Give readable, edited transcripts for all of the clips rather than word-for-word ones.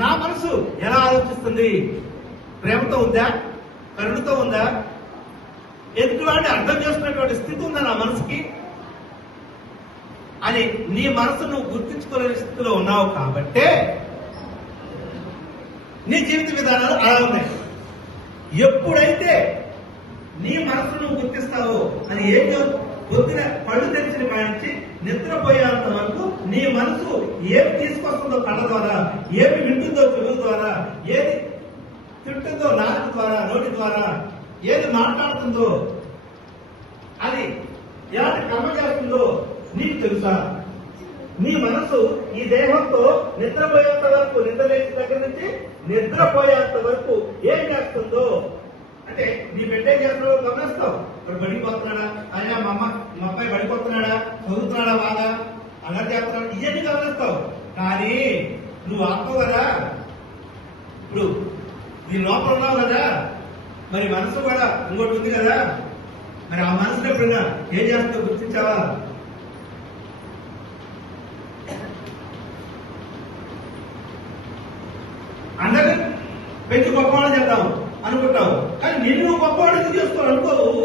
నా మనసు ఎలా ఆలోచిస్తుంది? ప్రేమతో ఉందా? కరుణతో ఉందా? ఎదుటివాడిని అర్థం చేసుకునేటువంటి స్థితి ఉందా నా మనసుకి అని నీ మనసు నువ్వు గుర్తించుకునే స్థితిలో ఉన్నావు కాబట్టే నీ జీవిత విధానాలు అలా ఉన్నాయి. ఎప్పుడైతే నీ మనసు నువ్వు గుర్తిస్తావో అని ఏం పొద్దున కళ్ళు తెరిచిన కానించి నిద్రపోయేంత వరకు నీ మనసు ఏమి తీసుకొస్తుందో కళ్ళ ద్వారా, ఏమి వింటుందో చెవుల ద్వారా, ఏది తింటుందో నాలుక ద్వారా, నోటి ద్వారా, ఏది మాట్లాడుతుందో, అది ఎలాంటి కర్మ చేస్తుందో నీకు తెలుసా? నీ మనసు ఈ దేహంతో నిద్రపోయేంత వరకు, నిద్ర లేచిన దగ్గర నుంచి నిద్రపోయేంత వరకు ఏం చేస్తుందో అంటే నీ బిడ్డ ఏం చేస్తున్నాడో గమనిస్తావు. ఇప్పుడు బడిపోతున్నాడా, అయినా మా అబ్బాయి బడిపోతున్నాడా, చదువుతున్నాడా, బాగా అలా చేస్తున్నాడు, ఇవన్నీ గమనిస్తావు. కానీ నువ్వు ఆత్మ కదా, ఇప్పుడు నీ లోపల ఉన్నావు కదా, మరి మనసు కూడా ఇంకోటి ఉంది కదా, మరి ఆ మనసుని ఎప్పుడైనా ఏం చేస్తావు గుర్తించావా? అందరూ పెంచి గొప్పవాడు చేద్దాం అనుకుంటావు, కానీ నిన్ను గొప్పవాడు ఎందుకు చేస్తావు అనుకోవు.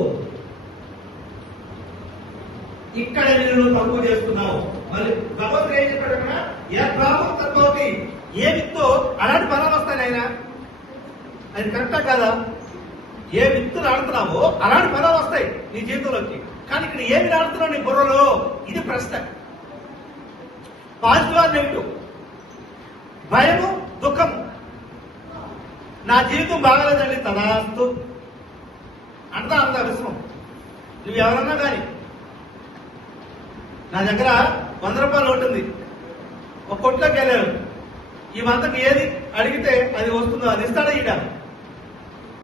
ఇక్కడ నిన్ను తక్కువ చేస్తున్నావు. మళ్ళీ భగవంతుడు ఏం చెప్పాడు అక్కడ? ఏ ప్రాపం తక్కువకి ఏ విత్తు అలాంటి ఫలం వస్తాయి ఆయన. అది కరెక్టా కాదా? ఏ విత్తులు ఆడుతున్నావో అలాంటి ఫలాలు వస్తాయి నీ జీవితంలోకి. కానీ ఇక్కడ ఏమి ఆడుతున్నావు నీ బుర్రలో? ఇది ప్రశ్న. పాజిటివ్ ఆర్ నెగిటివ్, భయము, దుఃఖం. నా జీవితం బాగలేదండి, తదాస్తు అంతా విషయం. నువ్వు ఎవరన్నా కానీ నా దగ్గర 100 రూపాయలు ఉంటుంది, ఒక కొట్లోకి వెళ్ళాను, ఈ మంతకి ఏది అడిగితే అది వస్తుందో అది ఇస్తాడా? ఈడ